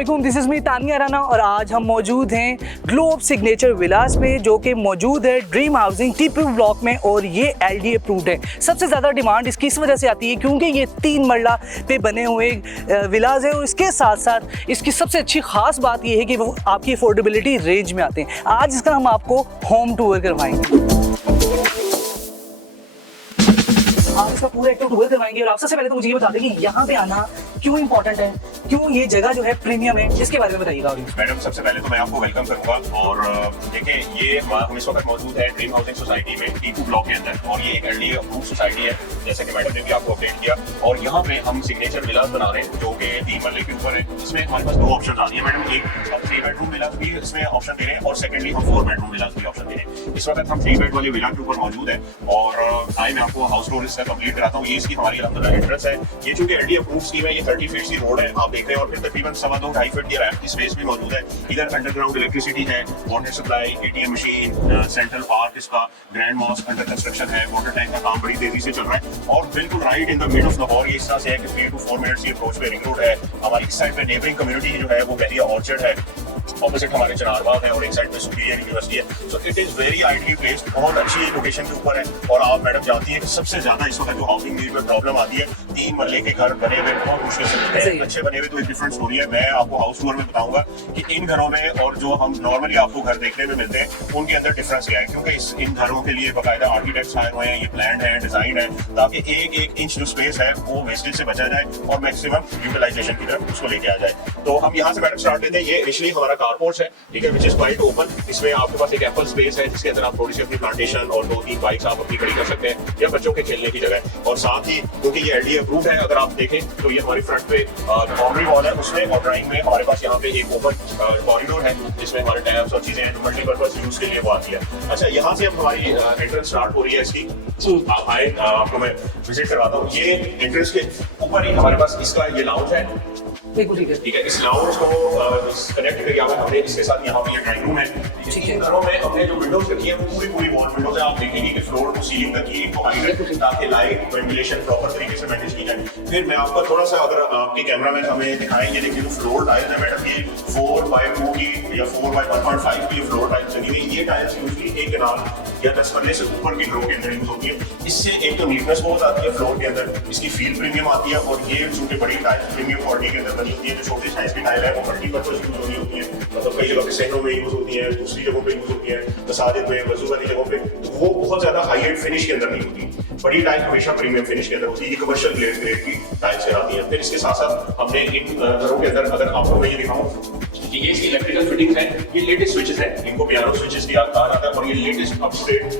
अस्सलाम, this is me Tania Rana और आज हम मौजूद हैं ग्लोब सिग्नेचर विलास में, जो कि मौजूद है ड्रीम हाउसिंग टीपी ब्लॉक में और ये LD अप्रूव्ड है। सबसे ज़्यादा डिमांड इसकी इस वजह से आती है क्योंकि ये 3 मरला पे बने हुए विलास है और इसके साथ साथ इसकी सबसे अच्छी ख़ास बात ये है कि वो आपकी अफोर्डेबिलिटी रेंज में आते हैं। आज इसका हम आपको होम टूर करवाएंगे। आप इसका पूरा एक टूर करवाएंगे और आप सबसे पहले तो मुझे ये बता दें कि यहाँ पे आना क्यों इंपॉर्टेंट है, क्यों ये जगह जो है प्रीमियम है, इसके बारे में बताइएगा। मैडम, सबसे पहले तो मैं आपको वेलकम करूंगा और देखिए ये हम इस वक्त मौजूद है ड्रीम हाउसिंग सोसाइटी में टीपू ब्लॉक के अंदर और ये एक LD अप्रूव्ड सोसाइटी है, जैसे कि मैडम ने भी आपको अपडेट किया। और यहाँ पे हम सिग्नेचर विलास बना रहे हैं जो कि 3 मरले के ऊपर है। इसमें हमारे पास 2 ऑप्शन आ रही है मैडम, एक हम 3 बेडरूम विलास भी इसमें ऑप्शन दे रहे हैं और सेकेंडली हम 4 बेडरूम विलास भी ऑप्शन दे रहे हैं। इस वक्त हम 3 बेड वाले विला के ऊपर मौजूद है और आए मैं आपको हाउस टूर इसका कंप्लीट कराता हूँ। ये इसकी हमारी अल्हम्दुलिल्लाह एंट्रेंस है। ये चूंकि LD अप्रूव्ड स्कीम है, ये 30 फीट की रोड है आप देख रहे हैं और फिर तकरीबन 2.5 फीट की रैंप की स्पेस भी मौजूद है। इधर अंडरग्राउंड इलेक्ट्रिसिटी है, water supply, ATM machine, central park, इसका ग्रैंड मॉस्क अंडर कंस्ट्रक्शन है, वाटर टैंक का काम बड़ी तेजी से चल रहा है और बिल्कुल right in the mid of Lahore. ये इस तरह से है कि 3 to 4 मिनट्स की अप्रोच पे रिंग रोड है। हमारी इस साइड पे नेबरिंग कम्युनिटी जो है वो बहरिया ऑर्चर्ड है, ऑपोजिट हमारे चनार बाग है और एक साइड पे सुपीरियर यूनिवर्सिटी है। So it is very ideally placed, बहुत अच्छी लोकेशन के ऊपर है। और आप मैडम जानती हैं कि सबसे ज्यादा इस वक्त जो हाउसिंग नीड में प्रॉब्लम आती है, 3 मरले के घर बने हुए बहुत मुश्किल से मिलते हैं। अच्छे बने हुए तो एक डिफरेंट स्टोरी है। मैं आपको हाउस टूर में बताऊंगा कि इन घरों में और जो हम नॉर्मली आपको घर देखने में मिलते हैं उनके अंदर डिफरेंस क्या है, क्योंकि इन घरों के लिए बाकायदा आर्किटेक्ट्स आए हुए हैं, ये प्लान है, डिजाइन है, ताकि एक इंच जो स्पेस है वो वेस्टेज से बचा जाए और मैक्सिमम यूटिलाइजेशन की तरफ उसको लेके आ जाए। तो हम यहाँ से मैडम स्टार्ट लेते हैं। ये इनिशियली हमारा कारपोर्च है, ठीक है, विच इज क्वाइट ओपन। इसमें आपके पास एक एप्पल स्पेस है जिसके अंदर आप थोड़ी सी अपनी प्लांटेशन और 2-3 बाइक्स आप अपनी खड़ी कर सकते हैं या बच्चों के खेलने की जगह है। और साथ ही क्योंकि ये LD अप्रूव्ड है, अगर आप देखें तो ये हमारी फ्रंट पे बाउंड्री वॉल है, उसमें और ड्राइंग में हमारे पास यहाँ पे एक ओपन कॉरिडोर है जिसमें हमारे टैब्स और चीजें हैं मल्टीपर्पज यूज के लिए वो आती है। अच्छा, यहाँ से अब हमारी एंट्रेंस स्टार्ट हो रही है इसकी। आप आए, आपको मैं विजिट करवाता हूँ। ये एंट्रेंस के ऊपर ही हमारे पास इसका ये लाउंज है, ठीक है। इस लाउंज को कनेक्ट किया हुआ हमने इसके साथ। यहाँ पे ये ड्राइंग रूम है। इन घरों में हमने जो विंडोज रखी है वो पूरी वॉल विंडोज है। आप देखेंगे कि फ्लोर टू सीलिंग तक की एक हाइट है ताकि लाइट वेंटिलेशन प्रॉपर तरीके से मैनेज की जाए। फिर मैं आपको थोड़ा सा, अगर आपके कैमरामैन हमें दिखाएं, ये देखिए जो फ्लोर टाइल्स है मैडम, ये 4x2 की या 4x1.5 की फ्लोर टाइल्स लगी हुई। ये टाइल्स यूजली 1 कनाल या 10 मरले से ऊपर की ग्रो के अंदर यूज होती है। इससे एक तो नीटनेस बहुत आती है फ्लोर के अंदर, इसकी फील प्रीमियम आती है। और ये चूंकि बड़ी टाइल्स प्रीमियम क्वालिटी के अंदर बनी होती है, जो छोटी साइज की टाइल है वो मल्टीपर्पज यूज होनी होती है, मतलब कई जगह पे सहनों में यूज होती है, दूसरी जगहों पे यूज होती है, मसाजिद में, वजू वाली जगहों पे, तो वो बहुत ज्यादा हाई एंड फिनिश के अंदर नहीं होती। बड़ी टाइल हमेशा प्रीमियम फिनिश के अंदर होती है। ये कमर्शियल ग्रेड की टाइल्स कहलाती है। फिर इसके साथ साथ हमने इन घरों के अंदर, अगर आपको मैं ये दिखाऊं कि ये इसकी इलेक्ट्रिकल फिटिंग्स है, ये लेटेस्ट स्विचेस है, इनको पियानो स्विचेस भी कहा जाता है और ये लेटेस्ट अप टू डेट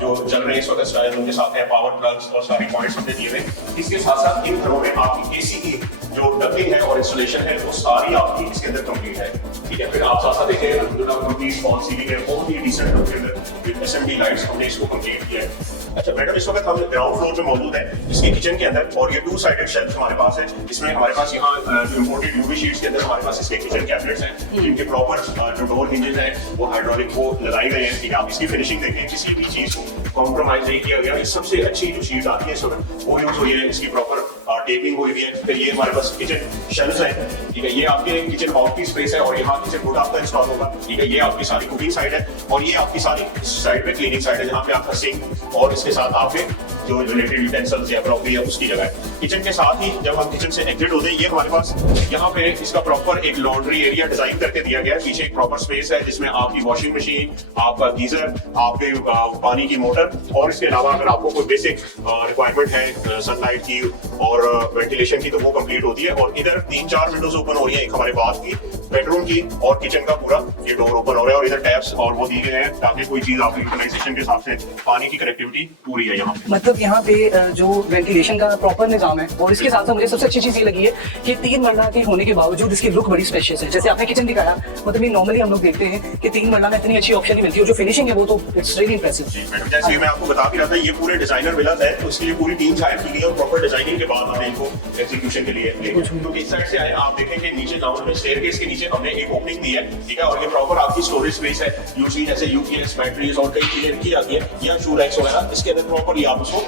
जो चल रहे हैं इस वक्त उनके साथ है पावर प्लग्स और सारी पॉइंट्स हमने दिए हैं। इसके साथ साथ इन घरों में आपकी AC की जो डकिंग है और इंस्टॉलेशन है वो सारी आपकी इसके अंदर कंप्लीट है, ठीक है। फिर आप साथ देखें अल्हम्दुलिल्लाह स्पॉन सीलिंग है, बहुत ही डिसेंट लुक के अंदर विद SMD लाइट्स हमने इसको कंप्लीट किया है। अच्छा मैडम, इस वक्त हम ग्राउंड फ्लोर पे मौजूद है इसके किचन के अंदर और ये 2 साइडेड शेल्फ हमारे पास है। इसमें हमारे पास यहाँ जो इम्पोर्टेड UV शीट्स के अंदर हमारे पास इसके किचन कैबिनेट्स हैं जिनके प्रॉपर जो डोर हिंजेस हैं वो हाइड्रोलिक वो लगाए गए हैं, ठीक है। आप इसकी फिनिशिंग देखें, किसी भी चीज को कॉम्प्रोमाइज नहीं किया गया। सबसे अच्छी जो शीट आती है इस वक्त वो यूज हुई है, इसकी प्रॉपर टेपिंग हुई है। फिर ये हमारे पास किचन शेल्फ है, ठीक है। ये आपके किचन हॉल की स्पेस है और यहाँ किचन हुड आपका इंस्टॉल होगा, ठीक है। ये आपकी सारी कुकिंग साइड है और ये आपकी सारी साइड पे क्लीनिंग साइड है जहाँ पे आपका सिंक और इसके साथ आपके जो रिलेटेड यूटेंसिल्स या क्रॉकरी है उसकी जगह है। किचन के साथ ही जब हम किचन से एग्जिट होते हैं, ये हमारे पास यहाँ पे इसका प्रॉपर एक लॉन्ड्री एरिया डिजाइन करके दिया गया है। पीछे एक प्रॉपर स्पेस है जिसमें आपकी वॉशिंग मशीन, आपका गीजर, आपके पानी की मोटर और इसके अलावा अगर आपको कोई बेसिक रिक्वायरमेंट है सनलाइट की और वेंटिलेशन की तो वो कंप्लीट होती है। और इधर 3-4 विंडोज ओपन हो रही है, एक हमारे बाथ की, बेडरूम की और किचन का पूरा ये डोर ओपन हो रहा है। और इधर टैप्स और वो दिए गए हैं ताकि कोई चीज आपकी यूटिलाइजेशन के हिसाब से पानी की कनेक्टिविटी पूरी है यहाँ पे। मतलब यहाँ पे जो वेंटिलेशन का प्रॉपर निजाम है और इसके साथ साथ मुझे सबसे अच्छी चीज ये लगी है कि 3 मरला के होने के बावजूद इसकी लुक बड़ी स्पेशियस है। जैसे आपने किचन दिखाया, मतलब ये नॉर्मली हम लोग देखते हैं कि 3 मरला में इतनी अच्छी ऑप्शन नहीं मिलती है, जो फिनिशिंग है वो तो इट्स रियली इंप्रेसिव। जी मैडम, जैसे मैं आपको बता भी रहा था, ये पूरे डिजाइनर विलास है तो इसके लिए पूरी टीम हायर की गई है और प्रॉपर डिजाइनिंग के बाद हमने इनको एग्जीक्यूशन के लिए क्योंकि इस साइड से आए आप देखें कि नीचे लाउंज में स्टेयरकेस के नीचे हमने एक ओपनिंग दी है, ठीक है, और ये प्रॉपर आपकी स्टोरेज स्पेस है। यूजली जैसे यूपीएस, बैटरीज और कई चीजें रखी जाती है या शू रैक्स वगैरह, इसके अंदर प्रॉपरली आप उसको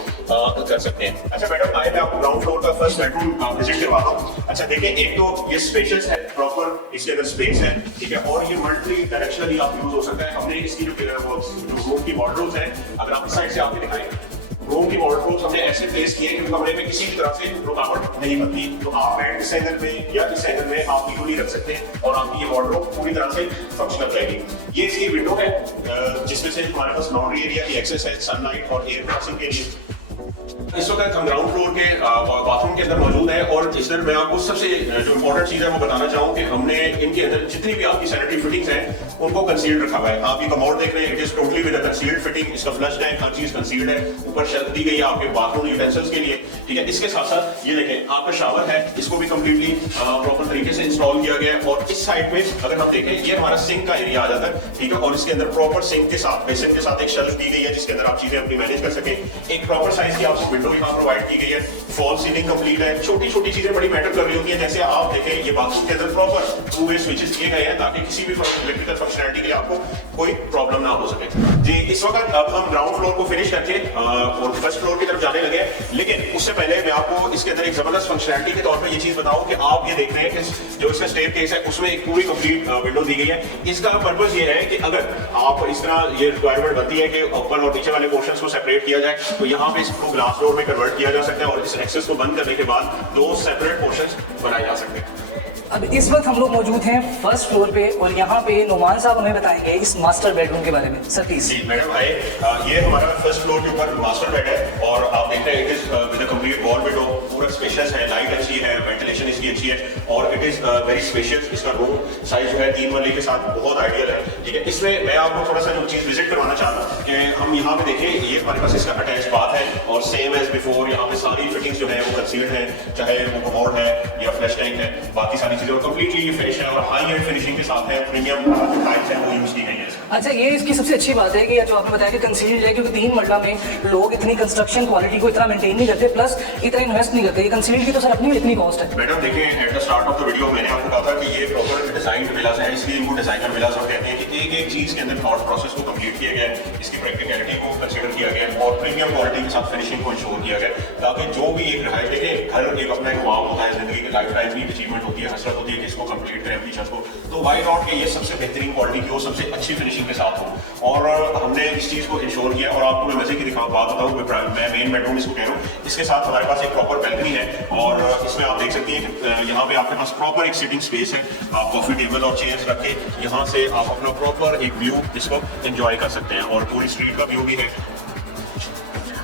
कर सकते हैं। अच्छा मैडम, आए मैं आपको ग्राउंड फ्लोर का फर्स्ट बेडरूम विजिट करवाता हूँ। अच्छा देखिए, एक तो ये स्पेशियस है, प्रॉपर इसके अंदर स्पेस है, ठीक है, और ये मल्टी डायरेक्शनली आप यूज हो सकता है। हमने इसकी जो रूम की वॉर्डरोब्स है, अगर आप इस साइड से आपको दिखाएं, रूम की वॉर्डरोब्स हमने ऐसे प्लेस किए कि कमरे में किसी भी तरह से रुकावट नहीं बनती। तो आप बेड इस एंगल में या इस एंगल में आप इक्वली रख सकते हैं और आपकी ये वॉर्डरोब पूरी तरह से फंक्शनल रहेगी। ये इसकी विंडो है जिसमें से हमारे पास लॉन्ड्री एरिया की एक्सेस है, सनलाइट और एयर पासिंग के लिए। इस वक्त हम ग्राउंड फ्लोर के बाथरूम के अंदर मौजूद है और इस तरह मैं आपको सबसे जो इम्पोर्टेंट चीज है वो बताना चाहूँ कि हमने इनके अंदर जितनी भी आपकी सैनिटरी फिटिंग्स हैं उनको कंसील्ड रखा हुआ है। आप ये कमोड देख रहे हैं, it is totally with a concealed fitting. इसका फ्लश टैंक हर चीज कंसील्ड है, ऊपर शेल्फ दी गई है आपके बाथरूम यूटेंसिल्स के लिए, ठीक है। इसके साथ साथ ये देखें आपका शावर है, इसको भी कंप्लीटली प्रॉपर तरीके से इंस्टॉल किया गया है। और इस साइड पे अगर हम देखें, ये हमारा सिंक का एरिया आ जाता है, ठीक है, और इसके अंदर प्रॉपर सिंक के साथ, बेसिन के साथ एक शेल्फ दी गई है जिसके अंदर आप चीजें अपनी मैनेज कर सके। एक प्रॉपर साइज की आपको विंडो यहाँ प्रोवाइड की गई है, फॉल सीलिंग कंप्लीट है। छोटी छोटी चीजें बड़ी मैटर कर रही होती है, जैसे आप देखें ये बाथरूम के अंदर प्रॉपर टू वे स्विचेस किए गए हैं ताकि किसी भी इलेक्ट्रिकल फंक्शनैलिटी के लिए आपको कोई प्रॉब्लम ना हो सके। जी, इस वक्त अब हम ग्राउंड फ्लोर को फिनिश करके और फर्स्ट फ्लोर की तरफ जाने लगे हैं, लेकिन उससे पहले मैं आपको इसके अंदर एक जबरदस्त फंक्शनैलिटी के तौर पे ये चीज बताऊं कि आप ये देख रहे हैं कि जो इसका स्टेयरकेस है उसमें एक पूरी कंप्लीट विंडो दी गई है। इसका पर्पस ये है कि अगर आप इस तरह ये रिक्वायरमेंट बनती है कि ऊपर और नीचे वाले पोर्शंस को सेपरेट किया जाए, तो यहाँ पे इसको ग्लास डोर में कन्वर्ट किया जा सकता है और इस एक्सेस को बंद करने के बाद दो सेपरेट पोर्शंस बनाए जा सकते हैं। अब इस वक्त हम लोग मौजूद हैं फर्स्ट फ्लोर पे और यहाँ पे नुमान साहब हमें बताएंगे इस मास्टर बेडरूम के बारे में। सतीश जी मैडम आए, ये हमारा फर्स्ट फ्लोर के ऊपर मास्टर बेड है और आप देख रहे हैं it is with a complete wall window, पूरा स्पेशियस है, लाइट अच्छी है, वेंटिलेशन इसकी अच्छी है और इट इज वेरी स्पेशियस। इसका रूम साइज जो है 3 मरले के साथ बहुत आइडियल है, ठीक है। इसमें मैं आपको थोड़ा सा जो चीज विजिट करवाना चाहता हूँ कि हम यहाँ पे देखें, ये हमारे पास इसका अटैच बाथ है और सेम एज बिफोर यहाँ पे सारी फिटिंग्स जो है वो कंसील्ड है, चाहे वो कमोड है या फ्लश टैंक है, बाकी सारी चीजें कंप्लीटली फिनिश है और हाई एंड फिनिशिंग के साथ है, प्रीमियम टाइल्स है वो यूज की गई है। अच्छा, ये इसकी सबसे अच्छी बात है कि जो आपने बताया कि कंसील्ड है, क्योंकि 3 मरला में लोग इतनी कंस्ट्रक्शन क्वालिटी को इतना मेंटेन नहीं करते, प्लस इतना इन्वेस्ट नहीं करते। ये कंसील्ड की तो सर अपनी इतनी कॉस्ट है। मैडम देखिए, at the start of the video मैंने आपको कहा था कि ये प्रॉपर डिजाइन विलास है, इसलिए इनको डिजाइनर विलास हम कहते हैं कि एक एक चीज के अंदर थॉट प्रोसेस को कंप्लीट किया गया है, इसकी प्रैक्टिकलिटी को कंसीडर किया गया है और प्रीमियम क्वालिटी के साथ फिनिशिंग को इंश्योर किया गया ताकि जो भी एक रहायश, देखिए हर एक अपना एक ख्वाब होता है, जिंदगी के लाइफ टाइम की अचीवमेंट होती है, हसरत होती है कि इसको कंप्लीट करें फीचर्स को, तो व्हाई नॉट कि ये सबसे बेहतरीन क्वालिटी की हो, सबसे अच्छी फिनिशिंग के साथ हो। और हमने इस चीज को इंश्योर किया और आपको मैं मजे की बात बताऊं, मैं मेन बेडरूम इसको कह रहा हूँ, इसके साथ हमारे पास एक प्रॉपर बैल्कनी है और इसमें आप देख सकती हैं कि यहाँ पे आपके पास प्रॉपर एक सिटिंग स्पेस है। आप कॉफी टेबल और चेयर्स रख के यहाँ से आप अपना प्रॉपर एक व्यू इसको एंजॉय कर सकते हैं और पूरी स्ट्रीट का व्यू भी है।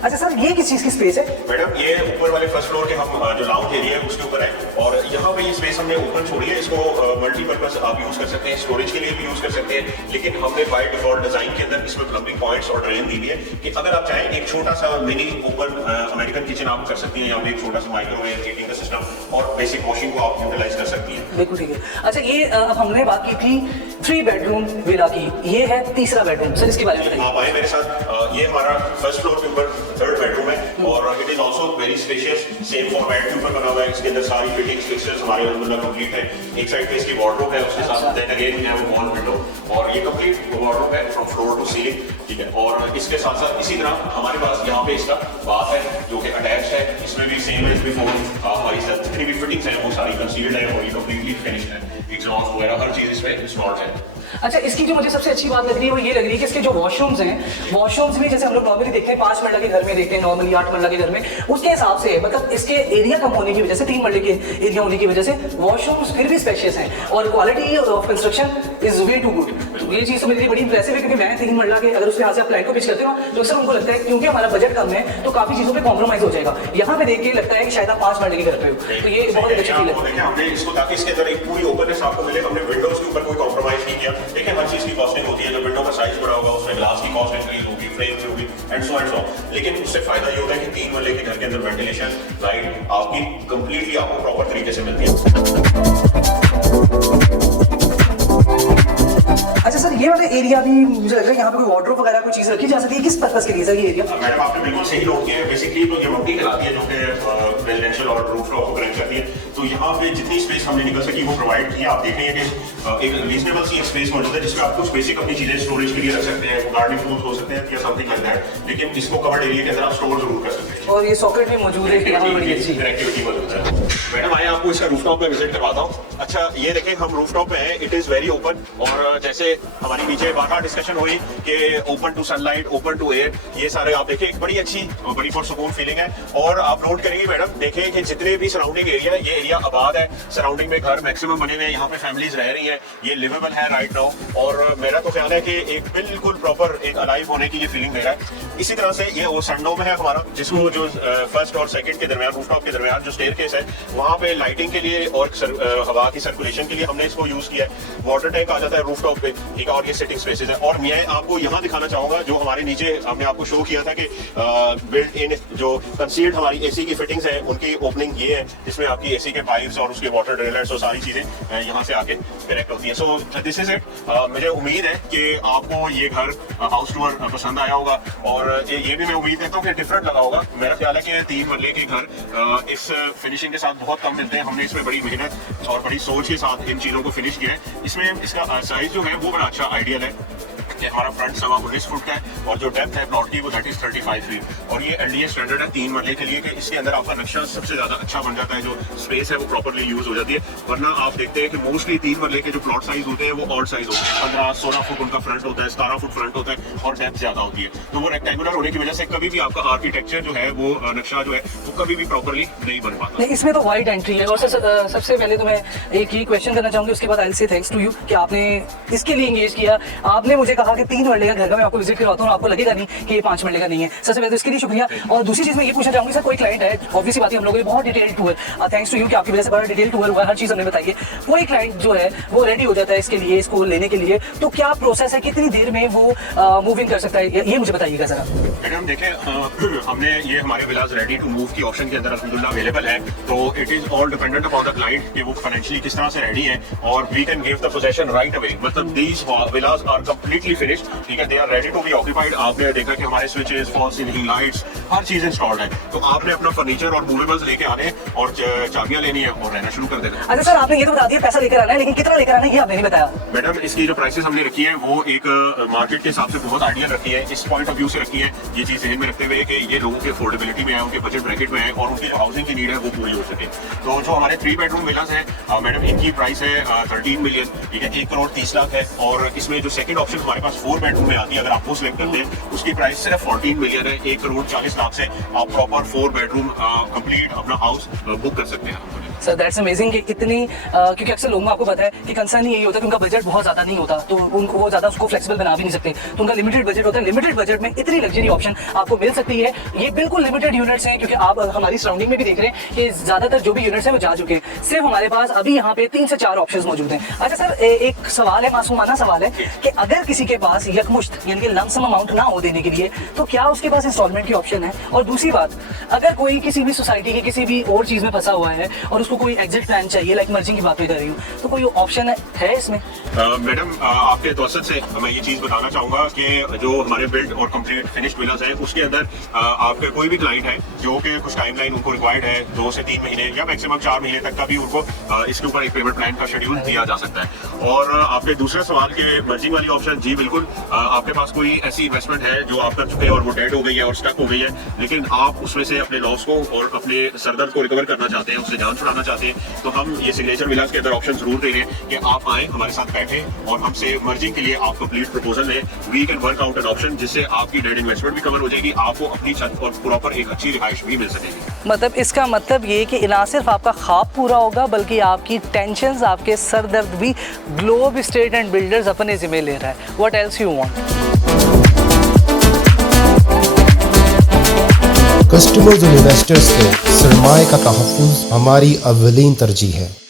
अच्छा सर, ये किस चीज की स्पेस है? मैडम ये ऊपर वाले फर्स्ट फ्लोर के हम जो लाउंज एरिया है उसके ऊपर है और यहाँ पे ये स्पेस हमने ओपन छोड़ी है, इसको मल्टीपर्पज आप यूज कर सकते हैं, स्टोरेज के लिए भी यूज कर सकते हैं, लेकिन हमने बाय डिफॉल्ट डिजाइन के अंदर इसमें प्लम्बिंग पॉइंट्स और ड्रेन दी हुई है कि अगर आप चाहें एक छोटा सा मिनी ओपन अमेरिकन किचन आप कर सकती हैं या एक छोटा सा माइक्रोवेव हीटिंग का सिस्टम और बेसिक वॉशिंग को आप यूटिलाइज कर सकती हैं। बिल्कुल ठीक है। अच्छा, ये अब हमने बात की थी 3 बेडरूम विला की, ये है तीसरा बेडरूम, सर इसके बारे में बताइए। आप आए मेरे साथ, ये हमारा फर्स्ट फ्लोर के ऊपर 3rd बेडरूम है और it is also very spacious, same format के ऊपर बना हुआ है। इसके अंदर सारी फिटिंग्स फिक्सचर्स हमारे अल्हम्दुलिल्लाह कंप्लीट है। एक साइड पे इसकी वार्डरोब है, उसके साथ then again we have a wall window और ये कंप्लीट वार्डरोब है फ्रॉम फ्लोर टू सीलिंग, ठीक है। और इसके साथ साथ इसी तरह हमारे पास यहाँ पे इसका बाथ है जो कि अटैच्ड है, इसमें भी सेम एज बिफोर हमारी जितनी भी फिटिंग्स हैं वो सारी कंसील्ड है और ये कंप्लीटली फिनिश्ड है, एग्जॉस्ट वगैरह हर चीज इसमें इंस्टॉल्ड है। अच्छा, इसकी जो मुझे सबसे अच्छी बात लग रही है वो ये लग रही है कि इसके जो वॉशरूम्स हैं, वॉशरूम्स भी जैसे हम लोग नॉर्मली देखते हैं 5 मरला के घर में देखते हैं, नॉर्मली 8 मरला के घर में, उसके हिसाब से मतलब इसके एरिया कम होने की वजह से, 3 मरले के एरिया होने की वजह से वॉशरूम्स फिर भी स्पेशियस हैं और quality of construction is way too good. तो ये चीज़ तो मेरे लिए बड़ी इंप्रेसिव है क्योंकि मैं 3 मरला के अगर उस लिहाज से आप क्लाइंट को पिच करते हो तो अक्सर उनको लगता है क्योंकि हमारा बजट कम है तो काफी चीज़ों पर कॉम्प्रोमाइज हो जाएगा। यहाँ पे देख के लगता है कि शायद आप 5 मरले के घर पे हो, तो ये बहुत अच्छी चीज़ है। हमने इसको ताकि इसके अंदर एक पूरी ओपननेस आपको मिले, हमने विंडोज के ऊपर कोई कॉम्प्रोमाइज नहीं किया। देखिए हर चीज की कॉस्टिंग होती है, जो विंडो का साइज बड़ा होगा उसमें ग्लास की कॉस्ट इंक्रीज होगी, फ्रेम की होगी एंड सो, लेकिन उससे फायदा ये होता है कि 3 मरले के घर के अंदर वेंटिलेशन, लाइट आपकी कंप्लीटली आपको प्रॉपर तरीके से मिलती है। अच्छा सर, ये वाला एरिया भी मुझे लग रहा है यहाँ पे कोई वार्डरोब वगैरह कोई चीज़ रखी जा सकती है, किस पर्पस के लिए सर ये एरिया? मैडम आपने बिल्कुल सही नोट किया है। बेसिकली तो ये मल्टी कहलाती है जो कि रेजिडेंशियल और रूफटॉप को कनेक्ट करती है। तो यहाँ पे जितनी स्पेस हमने निकल सकी वो प्रोवाइड की। आप देख रहे हैं कि एक रीजनेबल सी स्पेस मौजूद है जिसमें आप कुछ बेसिक अपनी चीजें स्टोरेज के लिए रख सकते हैं, गार्डनिंग टूल्स हो सकते हैं या समथिंग लाइक दैट। लेकिन इसको कवर्ड एरिया के अंदर आप स्टोर जरूर कर सकते हैं। और ये सॉकेट भी मौजूद है, कनेक्टिविटी मौजूद है। मैडम आइए आपको इसका रूफटॉप में विजिट करवाता हूँ। अच्छा ये देखें, हम रूफटॉप पे हैं, इट इज वेरी ओपन। और जैसे हमारी पीछे बार डिस्कशन हुई कि open to sunlight, open to air, ये सारे आप देखें एक बड़ी अच्छी बड़ी पुरसुकून फीलिंग है। और आप नोट करेंगे मैडम, देखें कि जितने भी सराउंडिंग एरिया, ये एरिया आबाद है, सराउंडिंग में घर मैक्सिमम बने हुए हैं, यहाँ पे फैमिलीज रह रही हैं, ये लिवेबल है राइट नाउ। और मेरा तो ख्याल है कि एक बिल्कुल प्रॉपर एक अलाइव होने की ये फीलिंग दे रहा है। इसी तरह से ये वो संडो में है हमारा, जिसको जो फर्स्ट और सेकंड के दरमियान, रूफटॉप के दरमियान जो स्टेयरकेस है, वहाँ पे लाइटिंग के लिए और हवा की सर्कुलेशन के लिए हमने इसको यूज किया है। वाटर टैंक आ जाता है रूफटॉप पे, ठीक है, और ये सिटिंग स्पेसेस है। और मैं आपको यहाँ दिखाना चाहूंगा जो हमारे नीचे हमने आपको शो किया था कि बिल्ट इन जो कंसील्ड हमारी एसी की फिटिंग्स है, उनकी ओपनिंग ये है, जिसमें आपकी एसी के पाइप्स और उसके वाटर ड्रिलर्स और सारी चीजें यहाँ से आके कनेक्ट होती है। So this is it. मुझे उम्मीद है कि आपको ये घर हाउस टूर पसंद आया होगा। और ये भी मैं उम्मीद करता हूँ कि डिफरेंट लगा होगा। मेरा ख्याल है कि 3 मरले के घर इस फिनिशिंग के साथ बहुत कम मिलते हैं। हमने इसमें बड़ी मेहनत और बड़ी सोच के साथ इन चीज़ों को फिनिश किया है। इसमें इसका साइज जो है वो बड़ा अच्छा आइडियल है कि हमारा फ्रंट 19.25 फुट का है और जो डेप्थ है प्लॉट की वो दैट इज 35 फीट। और ये एलडीए स्टैंडर्ड है 3 मरले के लिए कि इसके अंदर आपका नक्शा सबसे ज्यादा अच्छा बन जाता है, जो स्पेस है वो प्रॉपर्ली यूज हो जाती है। वरना आप देखते हैं कि मोस्टली 3 मरले के जो प्लॉट साइज होते हैं वो ऑड साइज होते हैं, 15-16 फुट उनका फ्रंट होता है, 17 फुट फ्रंट होता है और डेप्थ ज्यादा होती है। तो वो रेक्टेंगुलर होने की वजह से कभी भी आपका आर्किटेक्चर जो है वो नक्शा जो है वो कभी भी प्रॉपर्ली नहीं बन पाता। नहीं, इसमें तो वाइड एंट्री है। और सबसे पहले तो मैं एक ही क्वेश्चन करना चाहूंगी, उसके बाद I will say thanks to you कि आपने इसके लिए एंगेज किया। आपने मुझे कहा कि 3 मरले का घर का मैं आपको विजिट करवाता हूँ, आपको लगेगा नहीं कि ये 5 मरले का नहीं है। सबसे पहले तो इसके लिए शुक्रिया। और दूसरी चीज मैं ये पूछना चाहूंगी सर, कोई क्लाइंट है, ऑब्वियसली बात है, हम लोगों ने बहुत detail tour, thanks to you कि आपकी वजह से बड़ा डिटेल टूर हुआ, हर चीज हमने बताई है। कोई क्लाइंट जो है वो रेडी हो जाता है इसके लिए, इसको लेने के लिए, तो क्या प्रोसेस है, कितनी देर में वो मूव इन कर सकता है, ये मुझे बताइएगा जरा। मैडम देखें, हमने ये हमारे विलास रेडी टू मूव की ऑप्शन के अंदर अल्हम्दुलिल्लाह अवेलेबल है। तो it is all dependent upon the client कि वो फाइनेंशियली किस तरह से रेडी है और we can give the possession right away. मतलब these villas are completely finished, ठीक है, they are ready to be occupied. आपने देखा कि हमारे स्विचेस, फॉल सीलिंग लाइट्स, हर चीज इंस्टॉल्ड है। तो आपने अपना फर्नीचर और मूवेबल्स लेके आने और चाबियां लेनी है और रहना शुरू कर देना। अच्छा सर, आपने ये तो बता दिया पैसा लेकर आना है, लेकिन कितना लेकर आना है ये आपने नहीं बताया। मैडम इसकी जो प्राइसेस हमने रखी है वो एक मार्केट के हिसाब से बहुत आइडियल रखी है, इस पॉइंट ऑफ व्यू से रखी है, ये चीज ध्यान में रखते हुए कि ये लोगों के अफोर्डेबिलिटी में है, उनके बजट ब्रैकेट में है और उनकी जो हाउसिंग की नीड है वो पूरी हो सके। तो जो हमारे 3 बेडरूम विलास है मैडम, इनकी प्राइस है 13 मिलियन, ठीक है, 1 करोड़ 30 लाख है। और इसमें जो सेकंड ऑप्शन हमारे पास 4 बेडरूम में आती है, अगर आप वो सिलेक्ट करते हैं, उसकी प्राइस सिर्फ 14 मिलियन है, 1 करोड़ 40 लाख से आप प्रॉपर 4 बेडरूम कंप्लीट अपना हाउस बुक कर सकते हैं। सर दैट्स अमेजिंग कि इतनी क्योंकि अक्सर लोगों को आपको पता है कि कंसर्न यही होता है कि उनका बजट बहुत ज़्यादा नहीं होता, तो उनको वो ज़्यादा उसको फ्लेक्सिबल बना भी नहीं सकते, तो उनका लिमिटेड बजट होता है। लिमिटेड बजट में इतनी लग्जरी ऑप्शन आपको मिल सकती है। ये बिल्कुल लिमिटेड यूनिट्स हैं, क्योंकि आप हमारी सराउंडिंग में भी देख रहे हैं कि ज़्यादातर जो भी यूनिट्स हैं वो जा चुके हैं। सिर्फ हमारे पास अभी यहाँ पे 3 से 4 ऑप्शन मौजूद हैं। अच्छा सर, एक सवाल है, मासूमाना सवाल है कि अगर किसी के पास यकमुश्त यानी कि लमसम अमाउंट ना हो देने के लिए, तो क्या उसके पास इंस्टॉलमेंट की ऑप्शन है? और दूसरी बात, अगर कोई किसी भी सोसाइटी के किसी भी और चीज़ में फंसा हुआ है और उसको कोई एग्जिट प्लान चाहिए, लाइक मर्जिंग की बात कर रही हूँ, तो कोई ऑप्शन है इसमें? मैडम आपके तवसत से मैं ये चीज बताना चाहूंगा कि जो हमारे बिल्ड और कंप्लीट फिनिश्ड विलास है उसके अंदर आपके कोई भी क्लाइंट है जो कि कुछ टाइमलाइन उनको रिक्वायर्ड है 2 से 3 महीने या मैक्सिमम 4 महीने तक का भी उनको इसके ऊपर एक पेमेंट प्लान का शेड्यूल दिया जा सकता है। और आपके दूसरे सवाल के मर्जिंग वाली ऑप्शन, जी बिल्कुल, आपके पास कोई ऐसी इन्वेस्टमेंट है जो आप कर चुके हैं और वो डेड हो गई है और स्टक हो गई है, लेकिन आप उसमें से अपने लॉस को और अपने सरदर्द को रिकवर करना चाहते हैं, उससे जान छुड़ाना चाहते हैं, तो हम ये सिग्नेचर विलास के अंदर ऑप्शन जरूर दे रहे हैं कि आप आए हमारे साथ बैठे और हमसे मर्जिंग के लिए आप कंप्लीट प्रपोजल लें। We can work out an option जिससे आपकी डेड इन्वेस्टमेंट भी कवर हो जाएगी, आपको अपनी छत और प्रॉपर एक अच्छी रिहाइश भी मिल सकेगी। मतलब इसका मतलब ये कि ना सिर्फ आपका ख्वाब पूरा होगा बल्कि आपकी टेंशन्स, आपके सर दर्द भी ग्लोब एस्टेट एंड बिल्डर्स अपने जिम्मे ले रहा है। What else you want? Customers और इन्वेस्टर्स के सरमाए का तहफ़्फ़ुज़ हमारी अव्वलीन तरजीह है।